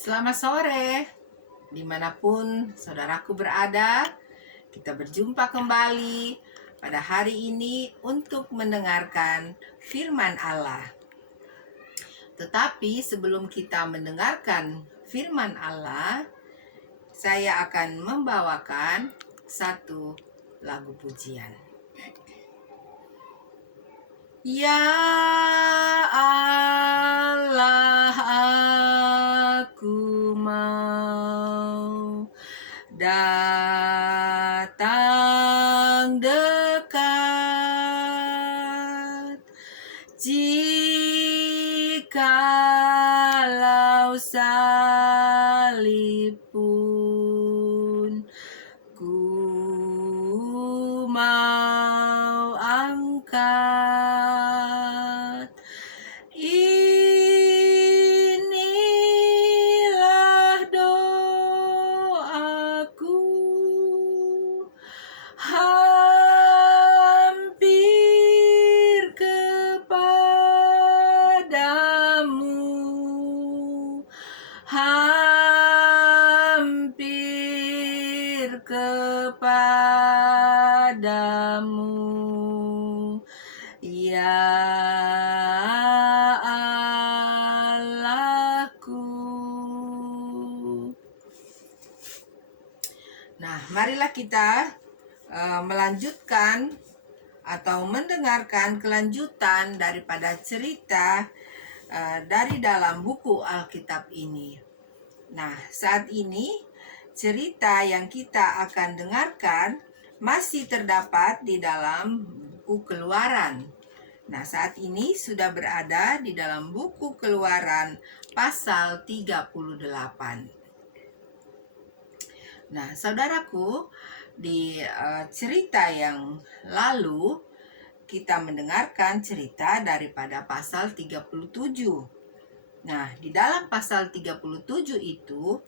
Selamat sore, dimanapun saudaraku berada. Kita berjumpa kembali pada hari ini untuk mendengarkan firman Allah. Tetapi sebelum kita mendengarkan firman Allah, saya akan membawakan satu lagu pujian. Ya Allah, aku mau datang dekat. Jikalau salib pun ku mau angkat, inilah doaku, hampir kepadamu, hampir kepadamu, ya Allahku. Nah, marilah kita melanjutkan atau mendengarkan kelanjutan daripada cerita dari dalam buku Alkitab ini. Nah, saat ini cerita yang kita akan dengarkan masih terdapat di dalam buku Keluaran. Nah, saat ini sudah berada di dalam buku Keluaran pasal 38. Nah, saudaraku, di cerita yang lalu kita mendengarkan cerita daripada pasal 37. Nah, di dalam pasal 37 itu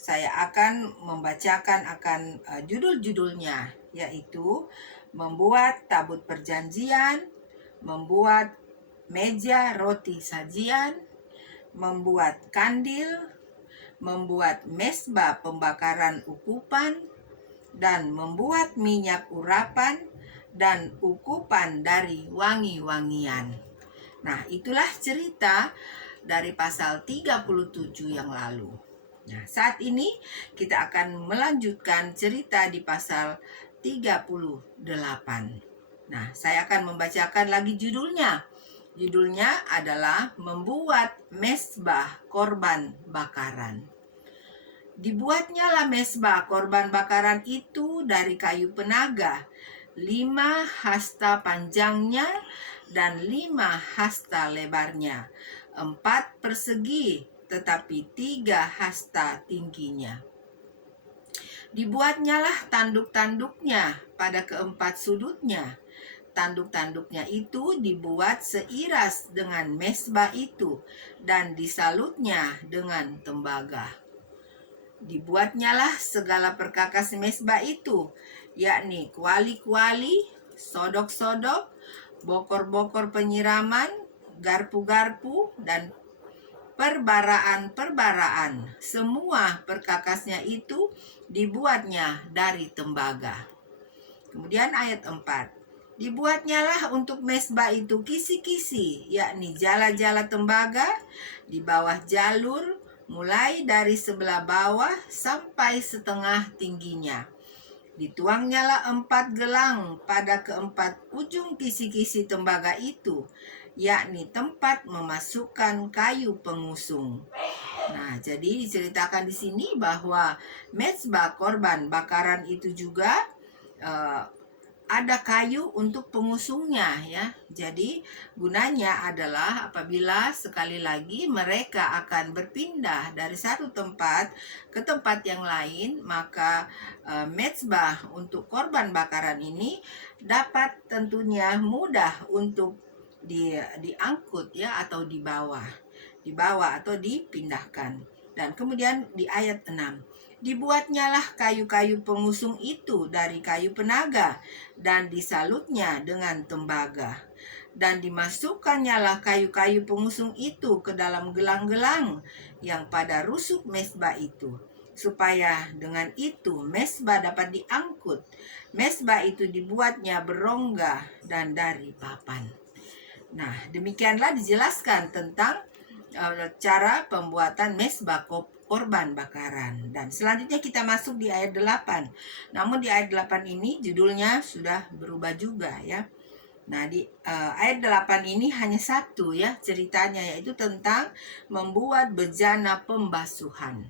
saya akan membacakan judul-judulnya, yaitu membuat tabut perjanjian, membuat meja roti sajian, membuat kandil, membuat mezbah pembakaran ukupan, dan membuat minyak urapan dan ukupan dari wangi-wangian. Nah, itulah cerita dari pasal 37 yang lalu. Nah, saat ini kita akan melanjutkan cerita di pasal 38. Nah, saya akan membacakan lagi judulnya. Judulnya adalah membuat mezbah korban bakaran. Dibuatnyalah mezbah korban bakaran itu dari kayu penaga, 5 hasta panjangnya dan 5 hasta lebarnya, 4 persegi tetapi 3 hasta tingginya. Dibuatnyalah tanduk-tanduknya pada keempat sudutnya. Tanduk-tanduknya itu dibuat seiras dengan mezbah itu dan disalutnya dengan tembaga. Dibuatnyalah segala perkakas mezbah itu, yakni kuali-kuali, sodok-sodok, bokor-bokor penyiraman, garpu-garpu, dan perbaraan-perbaraan. Semua perkakasnya itu dibuatnya dari tembaga. Kemudian ayat 4. Dibuatnyalah untuk mezbah itu kisi-kisi, yakni jala-jala tembaga di bawah jalur, mulai dari sebelah bawah sampai setengah tingginya. Dituangnyalah 4 gelang pada keempat ujung kisi-kisi tembaga itu, yakni tempat memasukkan kayu pengusung. Nah, jadi diceritakan di sini bahwa mezbah korban bakaran itu juga ada kayu untuk pengusungnya, ya. Jadi gunanya adalah apabila sekali lagi mereka akan berpindah dari satu tempat ke tempat yang lain, maka mezbah untuk korban bakaran ini dapat tentunya mudah untuk diangkut, ya, atau dibawa atau dipindahkan. Dan kemudian di ayat 6, dibuatnyalah kayu-kayu pengusung itu dari kayu penaga dan disalutnya dengan tembaga. dan dimasukkannya kayu-kayu pengusung itu ke dalam gelang-gelang yang pada rusuk mezbah itu, supaya dengan itu mezbah dapat diangkut. Mezbah itu dibuatnya berongga dan dari papan. Nah, demikianlah dijelaskan tentang cara pembuatan mezbah korban bakaran. Dan selanjutnya kita masuk di ayat 8. Namun di ayat 8 ini judulnya sudah berubah juga ya. Nah, di ayat 8 ini hanya satu ya ceritanya, yaitu tentang membuat bejana pembasuhan.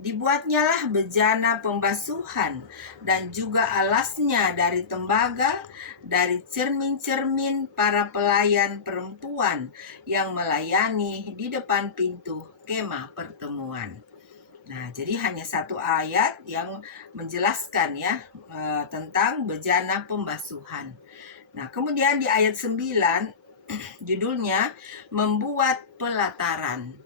Dibuatnyalah bejana pembasuhan dan juga alasnya dari tembaga, dari cermin-cermin para pelayan perempuan yang melayani di depan pintu kemah pertemuan. Nah, jadi hanya satu ayat yang menjelaskan ya tentang bejana pembasuhan. Nah, kemudian di ayat 9 judulnya membuat pelataran.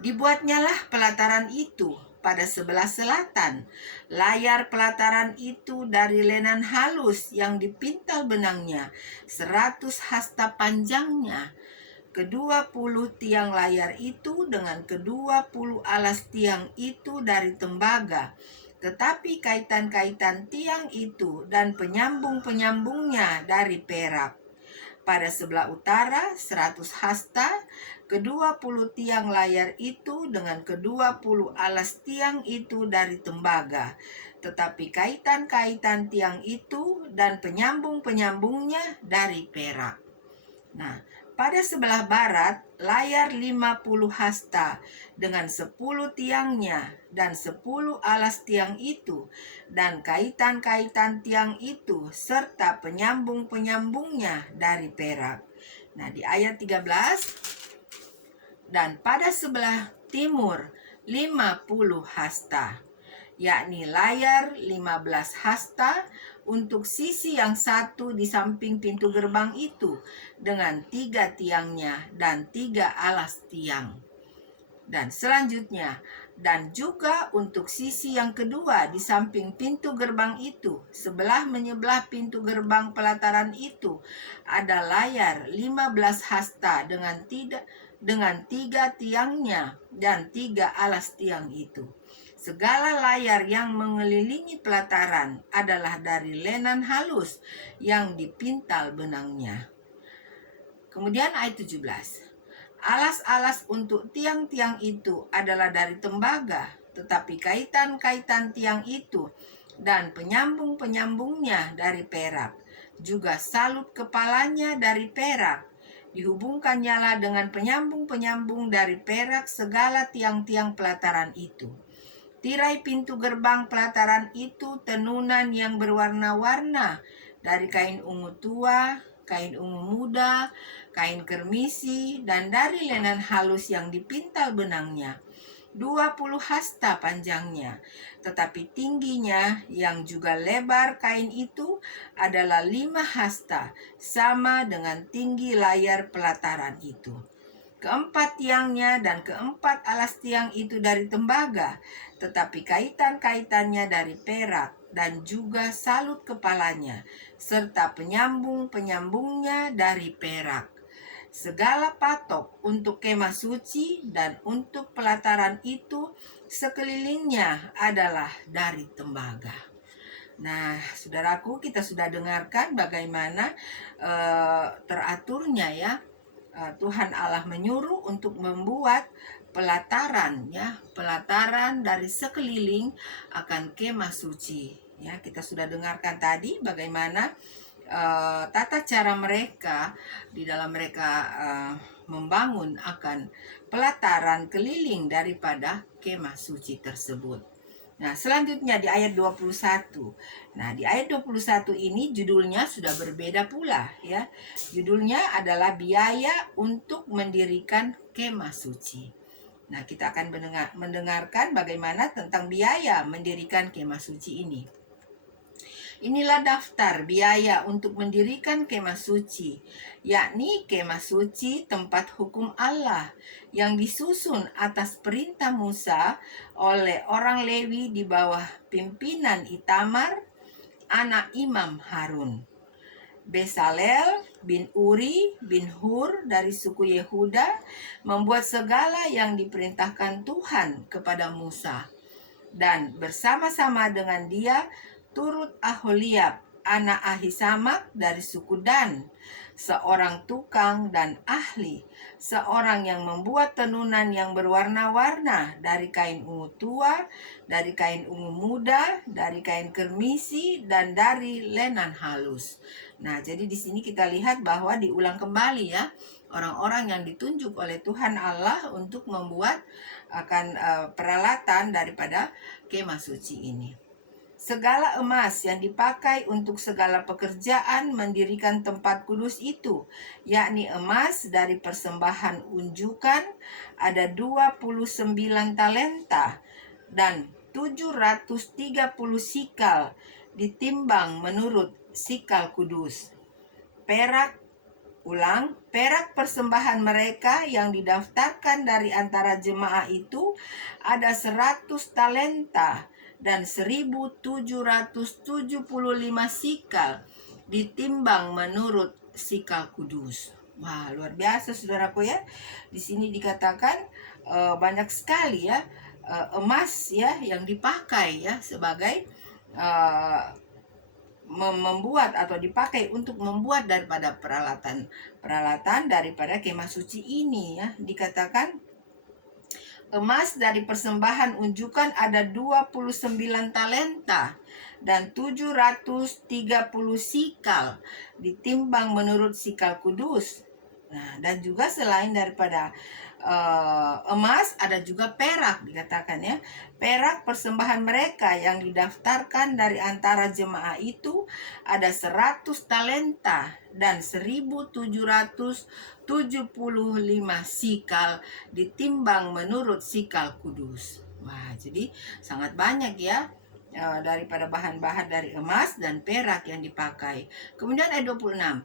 Dibuatnyalah pelataran itu pada sebelah selatan. Layar pelataran itu dari lenan halus yang dipintal benangnya, 100 hasta panjangnya. Kedua-puluh tiang layar itu dengan kedua-puluh alas tiang itu dari tembaga. Tetapi kaitan-kaitan tiang itu dan penyambung-penyambungnya dari perak. Pada sebelah utara 100 hasta, kedua-puluh tiang layar itu dengan kedua-puluh alas tiang itu dari tembaga. Tetapi kaitan-kaitan tiang itu dan penyambung-penyambungnya dari perak. Nah, pada sebelah barat layar 50 hasta dengan 10 tiangnya dan 10 alas tiang itu dan kaitan-kaitan tiang itu serta penyambung-penyambungnya dari perak. Nah, di ayat 13, dan pada sebelah timur 50 hasta, yakni layar 15 hasta untuk sisi yang satu di samping pintu gerbang itu dengan 3 tiangnya dan 3 alas tiang. Dan selanjutnya, dan juga untuk sisi yang kedua di samping pintu gerbang itu, sebelah menyebelah pintu gerbang pelataran itu, ada layar 15 hasta dengan 3 tiangnya dan 3 alas tiang itu. Segala layar yang mengelilingi pelataran adalah dari lenan halus yang dipintal benangnya. Kemudian ayat 17. Alas-alas untuk tiang-tiang itu adalah dari tembaga, tetapi kaitan-kaitan tiang itu dan penyambung-penyambungnya dari perak. Juga salut kepalanya dari perak. Dihubungkannyalah dengan penyambung-penyambung dari perak segala tiang-tiang pelataran itu. Tirai pintu gerbang pelataran itu tenunan yang berwarna-warna dari kain ungu tua, kain ungu muda, kain kermisi, dan dari lenan halus yang dipintal benangnya. 20 hasta panjangnya, tetapi tingginya yang juga lebar kain itu adalah 5 hasta, sama dengan tinggi layar pelataran itu. Keempat tiangnya dan keempat alas tiang itu dari tembaga, tetapi kaitan-kaitannya dari perak, dan juga salut kepalanya, serta penyambung-penyambungnya dari perak. Segala patok untuk kemah suci dan untuk pelataran itu sekelilingnya adalah dari tembaga. Nah, saudaraku, kita sudah dengarkan bagaimana teraturnya ya. Tuhan Allah menyuruh untuk membuat pelataran ya, pelataran dari sekeliling akan kemah suci. Ya, kita sudah dengarkan tadi bagaimana tata cara mereka di dalam mereka membangun akan pelataran keliling daripada kemah suci tersebut. Nah, selanjutnya di ayat 21. Nah, di ayat 21 ini judulnya sudah berbeda pula ya. Judulnya adalah biaya untuk mendirikan kemah suci. Nah, kita akan mendengarkan bagaimana tentang biaya mendirikan kemah suci ini. Inilah daftar biaya untuk mendirikan kemah suci, yakni kemah suci tempat hukum Allah yang disusun atas perintah Musa oleh orang Lewi di bawah pimpinan Itamar, anak Imam Harun. Besalel bin Uri bin Hur dari suku Yehuda membuat segala yang diperintahkan Tuhan kepada Musa. Dan bersama-sama dengan dia turut Aholiab anak Ahisamak dari suku Dan, seorang tukang dan ahli, seorang yang membuat tenunan yang berwarna-warna dari kain ungu tua, dari kain ungu muda, dari kain kermisi, dan dari lenan halus. Nah, jadi di sini kita lihat bahwa diulang kembali ya, orang-orang yang ditunjuk oleh Tuhan Allah untuk membuat akan peralatan daripada kemah suci ini. Segala emas yang dipakai untuk segala pekerjaan mendirikan tempat kudus itu, yakni emas dari persembahan unjukan ada 29 talenta dan 730 sikal ditimbang menurut sikal kudus. Perak persembahan mereka yang didaftarkan dari antara jemaah itu ada 100 talenta dan 1775 sikal ditimbang menurut sikal kudus. Wah, luar biasa saudaraku ya. Di sini dikatakan banyak sekali ya emas ya yang dipakai ya sebagai membuat atau dipakai untuk membuat daripada peralatan daripada kemah suci ini ya. Dikatakan emas dari persembahan unjukan ada 29 talenta dan 730 sikal ditimbang menurut sikal kudus. Nah, dan juga selain daripada emas ada juga perak dikatakan ya. Perak persembahan mereka yang didaftarkan dari antara jemaah itu ada 100 talenta dan 1775 sikal ditimbang menurut sikal kudus. Wah, jadi sangat banyak ya daripada bahan-bahan dari emas dan perak yang dipakai. Kemudian ayat 26.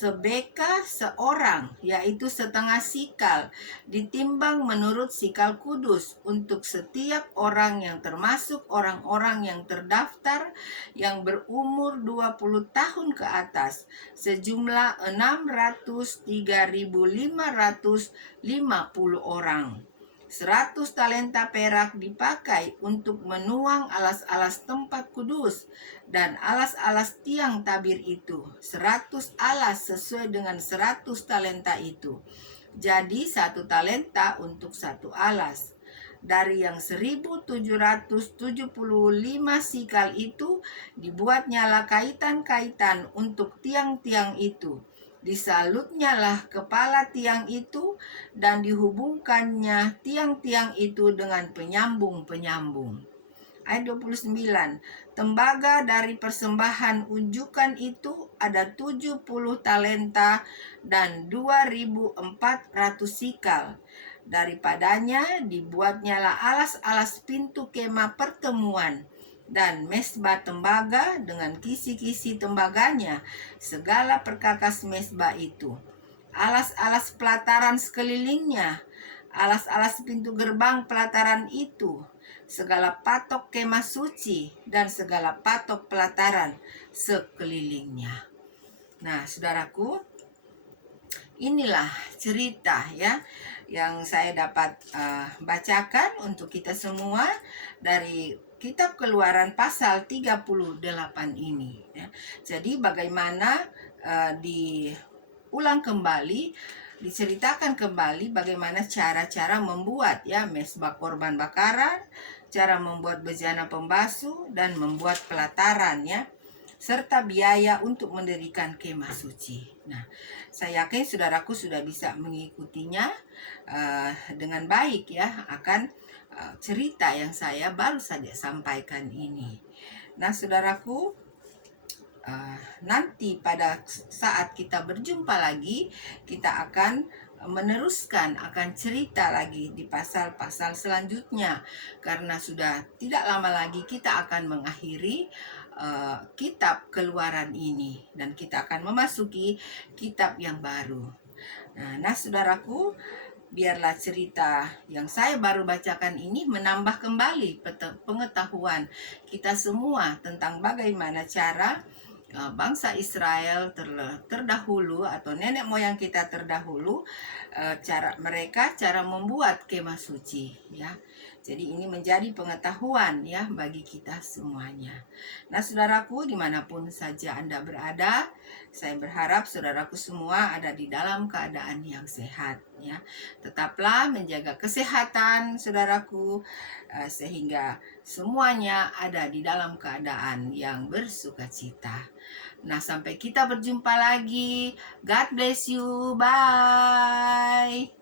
Sebeka seorang, yaitu setengah sikal, ditimbang menurut sikal kudus untuk setiap orang yang termasuk orang-orang yang terdaftar yang berumur 20 tahun ke atas, sejumlah 603.550 orang. 100 talenta perak dipakai untuk menuang alas-alas tempat kudus dan alas-alas tiang tabir itu. 100 alas sesuai dengan 100 talenta itu. Jadi 1 talenta untuk 1 alas. Dari yang 1775 sikal itu dibuatnyalah kaitan-kaitan untuk tiang-tiang itu. Disalutnyalah kepala tiang itu dan dihubungkannya tiang-tiang itu dengan penyambung-penyambung. Ayat 29. Tembaga dari persembahan unjukan itu ada 70 talenta dan 2.400 sikal. Daripadanya dibuatnyalah alas-alas pintu kemah pertemuan dan mesbah tembaga dengan kisi-kisi tembaganya, segala perkakas mesbah itu, alas-alas pelataran sekelilingnya, alas-alas pintu gerbang pelataran itu, segala patok kemah suci dan segala patok pelataran sekelilingnya. Nah, saudaraku, inilah cerita ya yang saya dapat bacakan untuk kita semua dari Kitab Keluaran pasal 38 ini ya. Jadi bagaimana diulang kembali, diceritakan kembali bagaimana cara-cara membuat ya mesbah korban bakaran, cara membuat bejana pembasuh dan membuat pelataran ya, serta biaya untuk mendirikan kemah suci. Nah, saya yakin saudaraku sudah bisa mengikutinya dengan baik ya akan cerita yang saya baru saja sampaikan ini. Nah, saudaraku, nanti pada saat kita berjumpa lagi, kita akan meneruskan akan cerita lagi di pasal-pasal selanjutnya, karena sudah tidak lama lagi kita akan mengakhiri kitab Keluaran ini dan kita akan memasuki kitab yang baru. Nah, saudaraku, biarlah cerita yang saya baru bacakan ini menambah kembali pengetahuan kita semua tentang bagaimana cara bangsa Israel terdahulu atau nenek moyang kita terdahulu, cara membuat kemah suci, ya. Jadi ini menjadi pengetahuan ya bagi kita semuanya. Nah, saudaraku, dimanapun saja Anda berada, saya berharap saudaraku semua ada di dalam keadaan yang sehat, ya. Tetaplah menjaga kesehatan saudaraku, sehingga semuanya ada di dalam keadaan yang bersukacita. Nah, sampai kita berjumpa lagi. God bless you. Bye.